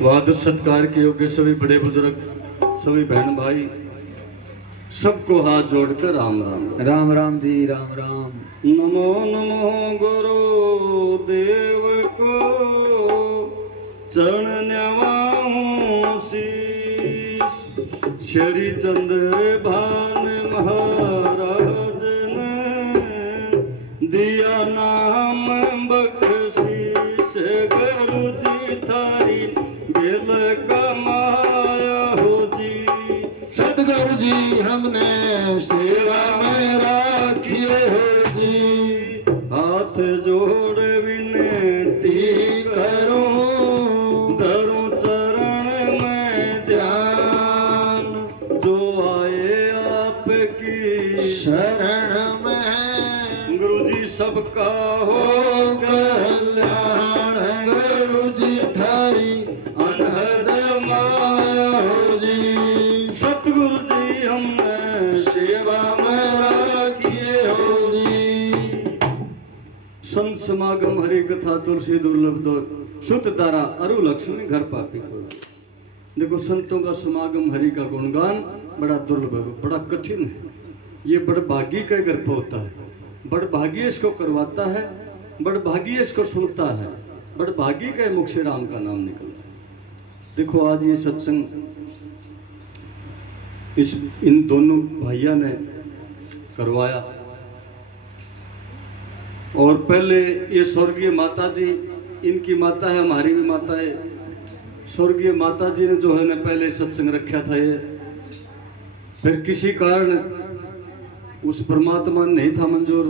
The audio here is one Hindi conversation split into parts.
बहादुर सत्कार के योग्य सभी बड़े बुजुर्ग, सभी बहन भाई, सबको हाथ जोड़कर राम राम। राम राम जी, राम राम। नमो नमो गुरु देव को चरण न्याऊं शीश। श्री चंद्र भान महाराज ने दिया नाम बख्शीश। गुरु जी थारी गेल कमाया हो जी। सतगुरु जी हमने सेवा में राखिए हो जी। हाथ जोड़ विनती करूं, धरूं चरण में ध्यान। जो आए आपकी शरण में गुरु जी सबका हो कल्याण। गुरु जी थारी अनहद माया हो जी। सतगुरु जी हमने सेवा में राखिए हो जी। संत समागम हरि कथा तुलसी दुर्लभ दो शुद्ध धारा अरु लक्ष्मी घर पापी को। देखो संतों का समागम हरि का गुणगान बड़ा दुर्लभ है, बड़ा कठिन है। ये बड़ भागी के घर पर होता है, बड़ भागी इसको करवाता है, बड़ भागी इसको सुनता है, बड़ भागी के मुख से राम का नाम निकलता है। देखो आज ये सत्संग इन दोनों भाइयों ने करवाया, और पहले ये स्वर्गीय माता जी, इनकी माता है, हमारी भी माता है। स्वर्गीय माता जी ने जो है ना पहले सत्संग रखा था ये, फिर किसी कारण उस परमात्मा ने नहीं था मंजूर,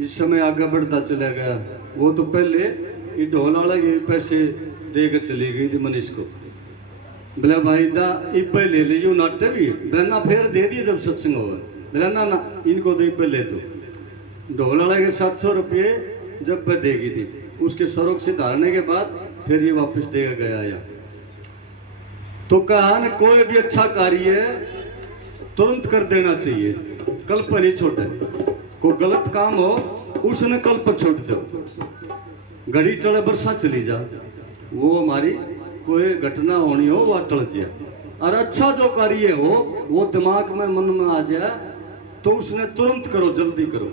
इस समय आगे बढ़ता चला गया। वो तो पहले ये ढोल वाला ये पैसे दे के चली गई थी मनीष को, बोला भाई दा इब्बे ले ले, यू नाट्य भी बना फिर दे दिए जब सत्संग होगा। बोला ना ना इनको तो इब्बे ले दो। ढोल वाला के 700 रुपये जब वह देगी थी, उसके सरोग से धारने के बाद फिर ये वापस देगा गया या। तो कहा न कोई भी अच्छा कार्य तुरंत कर देना चाहिए, कल्प नहीं छोटे। कोई गलत काम हो उसने कल्प छोड़ दो, घड़ी चढ़े बरसा चली जा, वो हमारी कोई घटना होनी हो वह टल जाए। और अच्छा जो कार्य हो वो दिमाग में मन में आ जाए तो उसने तुरंत करो, जल्दी करो।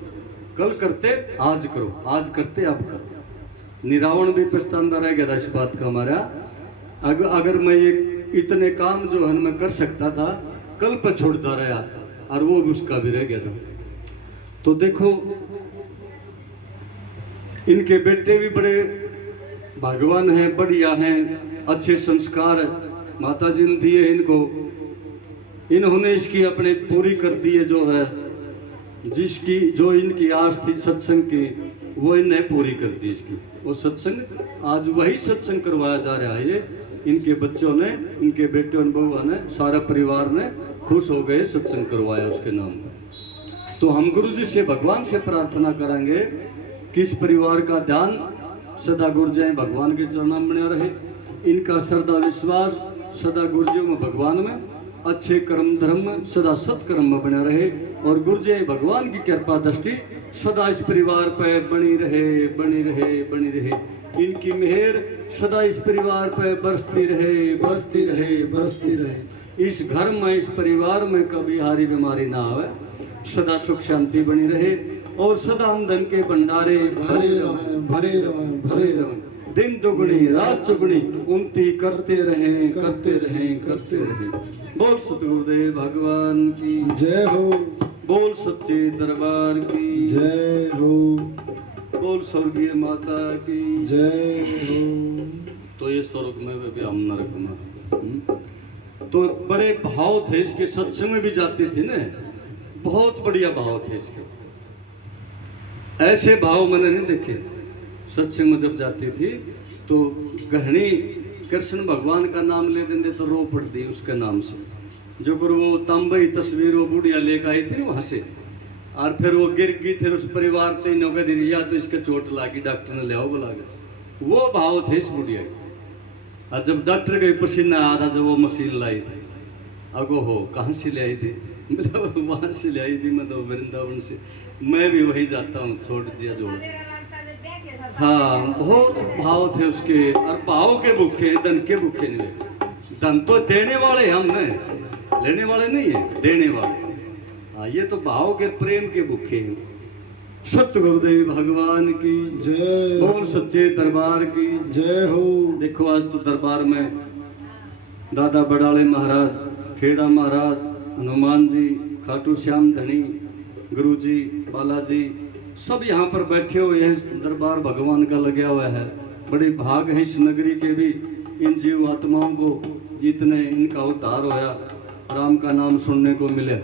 कल करते आज करो, आज करते अब करो। निरावण भी पछतांदा रह गया था इस बात का हमारा, अगर मैं ये इतने काम जो है मैं कर सकता था, कल पर छोड़ता रहा और वो भी उसका भी रह गया था। तो देखो इनके बेटे भी बड़े भगवान हैं, बढ़िया हैं, अच्छे संस्कार माता जी ने दिए इनको। इन्होंने इसकी अपने पूरी कर दी है, जो है जिसकी जो इनकी आस थी सत्संग की, वो इन्हें पूरी कर दी इसकी। वो सत्संग आज वही सत्संग करवाया जा रहा है। ये इनके बच्चों ने, इनके बेटों ने, बउआ ने, सारा परिवार ने खुश हो गए, सत्संग करवाया उसके नाम पर। तो हम गुरु जी से, भगवान से प्रार्थना करेंगे कि इस परिवार का ध्यान सदा गुरु जी भगवान के चरणों में बना रहे। इनका श्रद्धा विश्वास सदा गुरु जी में, भगवान में, अच्छे कर्म धर्म में, सदा सत्कर्म में बना रहे। और गुरु जी भगवान की कृपा दृष्टि सदा इस परिवार पर बनी रहे, बनी रहे, बनी रहे। इनकी मेहर सदा इस परिवार पर बरसती रहे, बरसती रहे, बरसती रहे। इस घर में, इस परिवार में कभी हारी बीमारी ना आवे, सदा सुख शांति बनी रहे और सदा धन के भंडारे भरे रहें, भरे रहें, भरे रहें। दिन दुगुनी रात चुगुनी उन्नति करते रहें, करते रहें, करते रहें। बोल सतगुरुदेव भगवान की जय हो, बोल सच्चे दरबार की जय हो, बोल स्वर्गीय माता की जय हो। तो ये स्वर्ग में भी हम नरक में। तो बड़े भाव थे इसके, सत्संग में भी जाते थे ना, बहुत बढ़िया भाव थे इसके। ऐसे भाव मैंने नहीं देखे। सत्संग में जब जाती थी तो गहनी कृष्ण भगवान का नाम ले देंगे तो रो पड़ती उसके नाम से। जो गुरु वो तांबई तस्वीर वो बुढ़िया लेकर आई थी वहाँ से, और फिर वो गिर गई, फिर उस परिवार से नौकर दिया तो इसके चोट लागी, डॉक्टर ने ले आओ बुला गया। वो भाव थे इस बुढ़िया के। और जब डॉक्टर गई पसीना आ रहा, जब वो मशीन लाई थी, अगो हो कहाँ से ले आई थी? मतलब वहाँ से ले आई थी, मतलब वृंदावन से। मैं भी वही जाता हूँ, छोड़ दिया जोड़। हाँ बहुत भाव थे उसके, और भाव के भूखे, धन के भूखे नहीं रहे। धन तो देने वाले हम नहीं, लेने वाले नहीं है, देने वाले। हाँ ये तो भाव के प्रेम के भूखे हैं। सत्य गुरुदेव भगवान की जय बोल, सच्चे दरबार की जय हो। देखो आज तो दरबार में दादा बड़ाले महाराज, खेड़ा महाराज, हनुमान जी, खाटू श्याम धनी, गुरु जी, बालाजी सब यहाँ पर बैठे हुए हैं। दरबार भगवान का लगा हुआ है। बड़ी भाग है इस नगरी के भी, इन जीव आत्माओं को जितने इनका उद्धार होया, राम का नाम सुनने को मिले,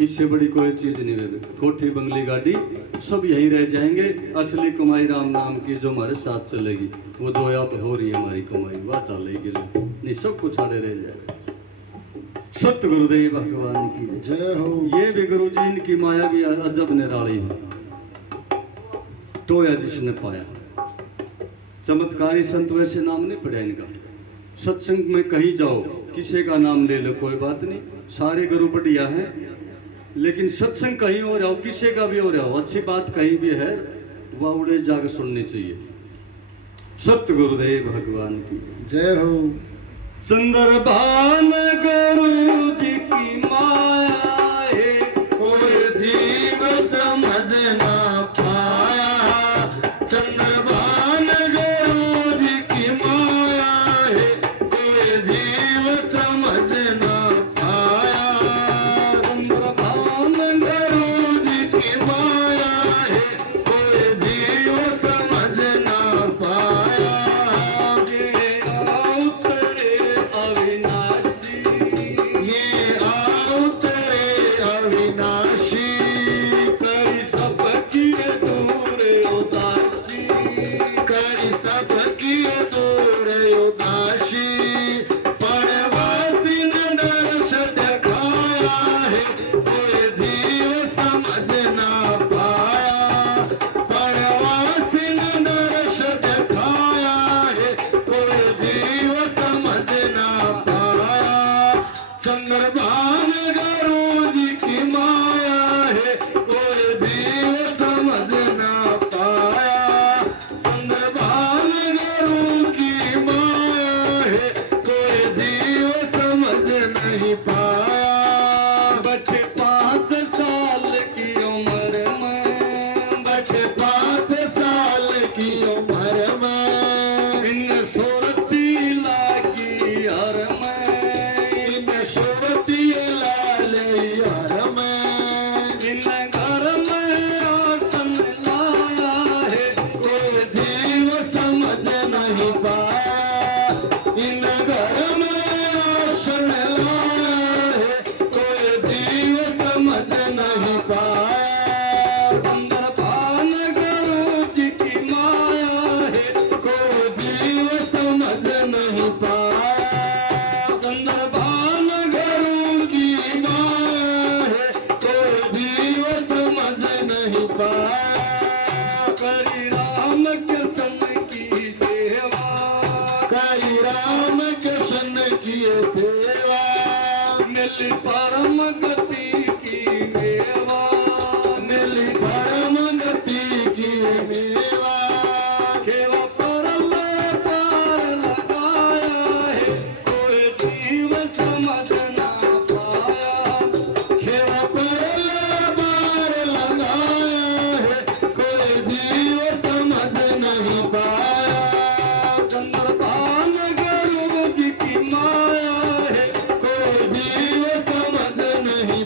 इससे बड़ी कोई चीज़ नहीं है। कोठी बंगली गाड़ी सब यही रह जाएंगे। असली कमाई राम नाम की जो हमारे साथ चलेगी, वो दो आप हो रही है हमारी कमाई, वह चलेगी नहीं, सब कुछ आड़े रह जाए। सत्य गुरुदेव भगवान की जय हो। ये भी गुरु जी इनकी माया भी अजब निराली है। टोया जिसने पाया, चमत्कारी संत वैसे नाम नहीं पड़ा इनका। सत्संग में कहीं जाओ, किसी का नाम ले लो, कोई बात नहीं, सारे गुरु बढ़िया हैं, लेकिन सत्संग कहीं हो रहा हो, किसी का भी हो रहा हो, अच्छी बात कहीं भी है, वह उड़े जाकर सुननी चाहिए। सत्य गुरुदेव भगवान की जय हो। चंद्रभान गुरु जी की माया है, कोई जीव समझ ना पाया। चंद्रभान गुरु जी की माया है, कोई जीव समझ ना पाया। चंद्रभान गुरु जी की माया है, कोई जीव समझ ना पाया। ये आओ तेरे अविनाशी, करी सबकी दूर उदासी, करी सबकी दूर उदासी। परवासी ने दर्श दिखाया है, कोई जीव समझ ना पाया। परवासी ने दर्श दिखाया है, कोई जीव समझ ना पाया। चंद्रभान गुरु जी की माया है, कोई जीव समझ ना पाया। चंद्रभान गुरु की माया है, कोई जीव समझ नहीं पाया। बचे 5 साल की उम्र में, बचे 5 साल की उम्र में, इन सुरती लागी हर में, इन सुरती लाल यार में, इन घर में आसन लाया है, कोई जीव समझ नहीं पाया। इन घर में आसन लाया है, कोई जीव समझ नहीं पाया। चंद्रभान गुरु जी की माया है, कोई जीव समझ नहीं पाया। चंद्रभान गुरु की माया है, कोई जीव समझ नहीं पाया। करी राम कृष्ण की सेवा, करी राम कृष्ण की सेवा, मिली परम गति की मेवा, मिली परम गति की मेवा। केवल परम पार लगाया है, कोई जीव समझ ना पाया। केवल परम पार लगाया है, कोई जीव समझ नहीं पाया। चंद्रभान गुरु जी की माया है, कोई जीव समझ नहीं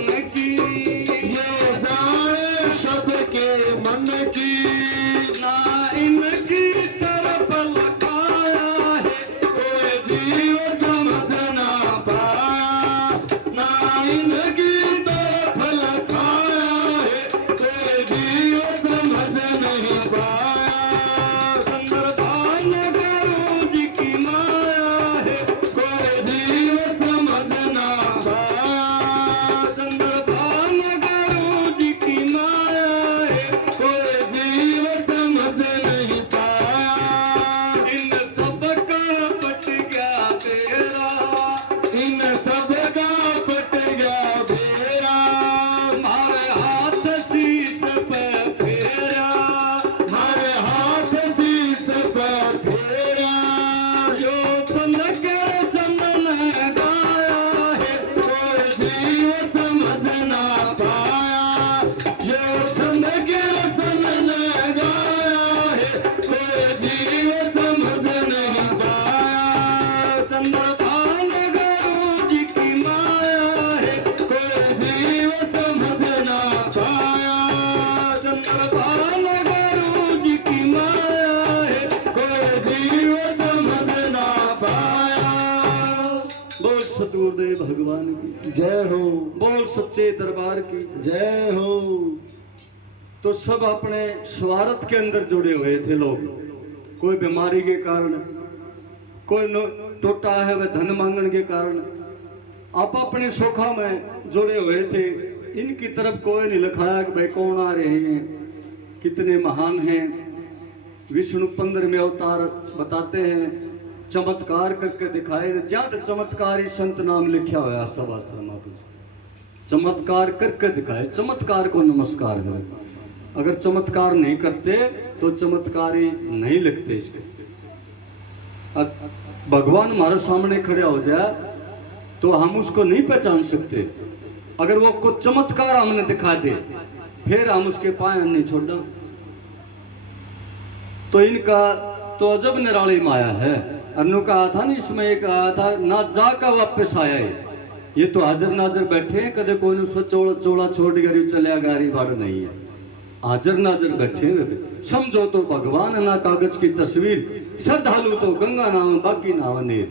मन की, ये जाने सबके मन की, ना इनकी तरफ लगाया है कोई जीव समझ ना पाया, ना इनकी तरफ लगाया है, कोई जीव समझ नहीं पाया। चंद्रभान गुरु जी की माया है, कोई जीव समझ ना पाया, चंद्रभान गुरु जी की माया है, कोई जीव समझ नहीं पाया। इन सबका पट गया तेरा, इन सबका पट गया बेड़ा, हमारे हाथ शीश पे फेरा, हमारे हाथ शीश पे फेरा। जो बन के चमन गाया है, कोई जीव समझ ना पाया, ये जिंदगी समझ गाया है, कोई जीव समझ नहीं पाया। चंद्रभान गुरु जी की माया है, कोई जीव समझ ना पाया, चंद्रभान गुरु जी की माया है, कोई जीव समझ ना पाया। बोल सतगुरुदेव भगवान की, जय हो, बोल सच्चे दरबार की। जय हो। तो सब अपने स्वार्थ के अंदर जुड़े हुए थे लोग, कोई बीमारी के कारण, कोई टूटा है वह धन मांगने के कारण, आप अपने सोखा में जुड़े हुए थे। इनकी तरफ कोई नहीं लिखाया कि भाई कौन आ रहे हैं, कितने महान हैं। विष्णु 15वें अवतार बताते हैं, चमत्कार करके दिखाए। जहाँ तक चमत्कारी संत नाम लिखा हुआ है सब शास्त्र में, चमत्कार करके दिखाए। चमत्कार को नमस्कार है, अगर चमत्कार नहीं करते तो चमत्कारी नहीं लिखते इसके। अब भगवान हमारे सामने खड़े हो जाए तो हम उसको नहीं पहचान सकते। अगर वो कुछ चमत्कार हमने दिखा दे फिर हम उसके पाए नहीं छोड़ा। तो इनका तो अजब निराली माया है। अनु कहा था ना, इसमें एक कहा था ना जाकर वापस आया है। ये तो हाजिर नाजर बैठे हैं, कदे कोई उसको चोला छोड़ कर चलिया गारी बाड़ नहीं है। हाजिर नाजर बैठे हैं, समझो तो भगवान ना कागज की तस्वीर, श्रद्धालु तो गंगा नाम बाकी नाम नीर।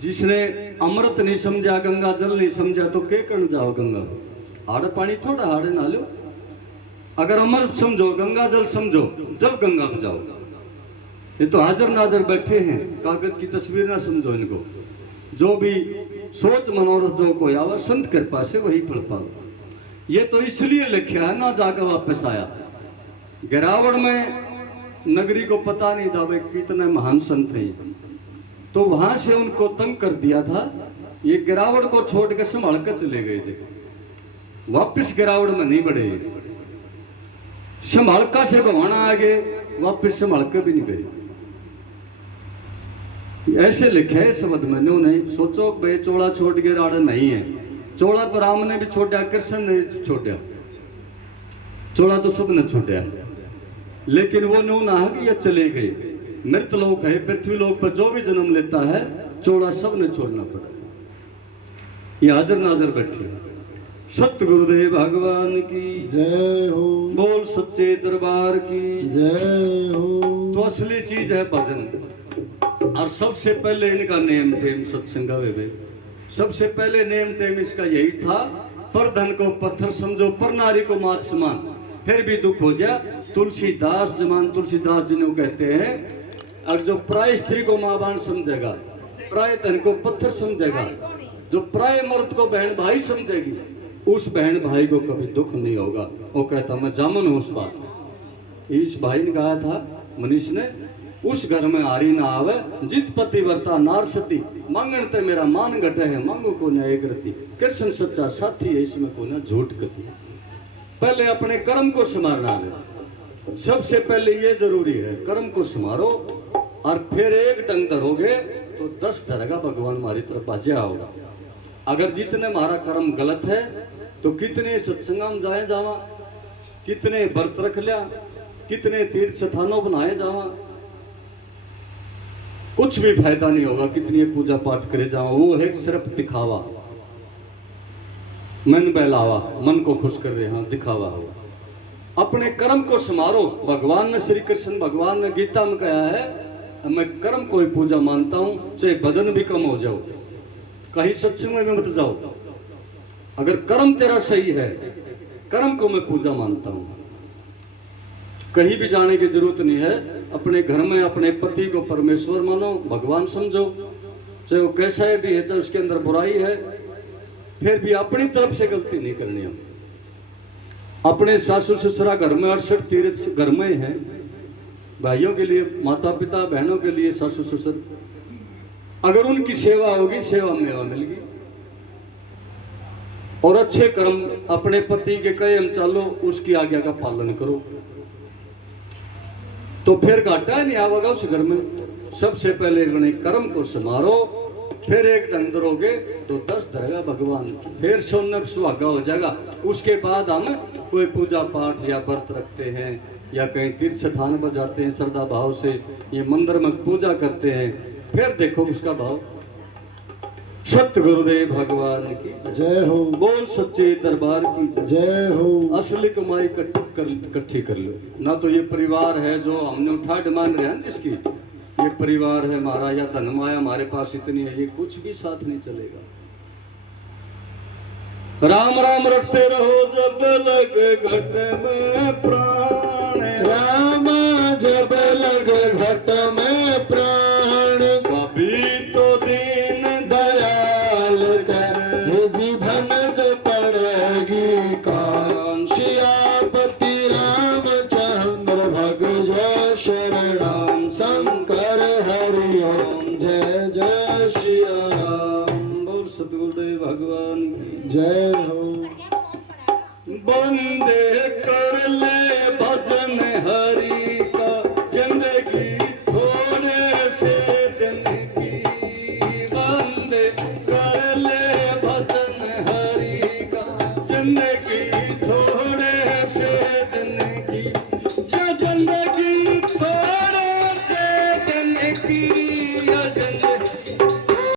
जिसने अमृत नहीं समझा, गंगा जल नहीं समझा, तो के कण जाओ गंगा। हाड़ पानी थोड़ा हाड़े ना लो। अगर अमृत समझो, गंगा जल समझो, जब गंगा बजाओ। ये तो हाजिर नाजर बैठे हैं, कागज की तस्वीर ना समझो इनको। जो भी सोच मनोरथ जो कोई आवा, संत कृपा से वही पढ़ पाओ। ये तो इसलिए लिखा है ना जाकर वापस आया। गिरावड़ में नगरी को पता नहीं था वे कितने महान संत हैं, तो वहां से उनको तंग कर दिया था। ये गिरावड़ को छोड़ के संभाल कर चले गए थे, वापिस गिरावड़ में नहीं बढ़े। संभालका से भवाना आगे वापिस संभाल कर भी नहीं गए। ऐसे लिखे है शब्द में, नहीं सोचो भाई चोला छोड़ के राड़ा नहीं है। चोला तो राम ने भी छोड़ा, कृष्ण ने छोड़ा, चोला तो सब ने छोड़ा, लेकिन वो नो ना है कि ये चले गए। मृत लोक है, पृथ्वी लोक पर जो भी जन्म लेता है चोला सब ने छोड़ना पड़ा। ये हाजिर नाजर बैठे। सत्य गुरुदेव भगवान की जय हो, बोल सच्चे दरबार की जय हो। तो असली चीज है भजन। और सबसे पहले इनका नेम टेम सत्संग वे, सबसे पहले नेम टेम इसका यही था, पर धन को पत्थर समझो, पर नारी को मात समान, फिर भी दुख हो जा। तुलसीदास जमान तुलसीदास जिन्हों कहते हैं, और जो प्राय स्त्री को मां बान समझेगा, प्राय धन को पत्थर समझेगा, जो प्राय मर्द को बहन भाई समझेगी, उस बहन भाई को कभी दुख नहीं होगा। वो कहता मैं जामन हूं उस बात। इस भाई ने कहा था मनीष ने, उस घर में हारी ना आवे, जित पतिव्रता नार सती, मांगन ते मेरा मान घटे है, मांगो को न एक रति। कृष्ण सच्चा साथी है, इसमें को न झूठ कती। पहले अपने कर्म को संवारना है, सबसे पहले ये जरूरी है, कर्म को संवारो। और फिर एक डंग धरोगे तो 10 धरेगा भगवान हमारी तरफ बाजा होगा। अगर जितने हमारा कर्म गलत है तो कितने सत्संग में जाए जावा, कितने व्रत रख लिया, कितने तीर्थ स्थानों बनाए जावा, कुछ भी फायदा नहीं होगा। कितनी पूजा पाठ करे जाओ, वो है सिर्फ दिखावा। मन बहलावा, मन को खुश कर रहे, हाँ दिखावा हो। अपने कर्म को समारो। भगवान ने, श्री कृष्ण भगवान ने गीता में कहा है, मैं कर्म को ही पूजा मानता हूं, चाहे भजन भी कम हो जाओ, कहीं सत्संग में मत जाओ, अगर कर्म तेरा सही है, कर्म को मैं पूजा मानता हूं। कहीं भी जाने की जरूरत नहीं है। अपने घर में अपने पति को परमेश्वर मानो, भगवान समझो, चाहे वो कैसा है भी है, चाहे उसके अंदर बुराई है, फिर भी अपनी तरफ से गलती नहीं करनी हम। अपने सासू ससुरा घर में 68 तीर्थ घर में हैं, भाइयों के लिए, माता पिता बहनों के लिए सासू ससुर, अगर उनकी सेवा होगी, सेवा में मिलेगी। और अच्छे कर्म, अपने पति के कहे हम चलो, उसकी आज्ञा का पालन करो, तो फिर घाटा नहीं आवेगा उस घर में। सबसे पहले अपने कर्म को संभारो, फिर एक ढंग धरोगे तो 10 धरेगा भगवान, फिर सोना सुहागा हो जाएगा। उसके बाद हम कोई पूजा पाठ या व्रत रखते हैं, या कहीं तीर्थ स्थान पर जाते हैं श्रद्धा भाव से, ये मंदिर में पूजा करते हैं, फिर देखो उसका भाव। सत्य गुरुदेव भगवान की जय हो, बोल सच्चे दरबार की जय हो। असली कमाई इकट्ठी कर लो ना। तो ये परिवार है जो हमने उठा डिमांड रहे हैं जिसकी, ये परिवार है हमारा, या धन माया हमारे पास इतनी है, ये कुछ भी साथ नहीं चलेगा। राम राम रटते रहो जब लगे घट में प्राण, राम जब लगे घट में प्राण, कभी तो दीन दयाल कर निधि भनक पड़ेगी कांशियापति रामचंद्र भग जय शरणम शंकर हरि ओम जय जय श्री राम। बोल सतगुरुदेव भगवान की जय हो। बंदे कर ले भजन हरि का, जिंदगी थोड़े से दिन की। बंदे कर ले भजन हरि का, जिंदगी थोड़े से दिन की। जो जिंदगी थोड़े से दिन की,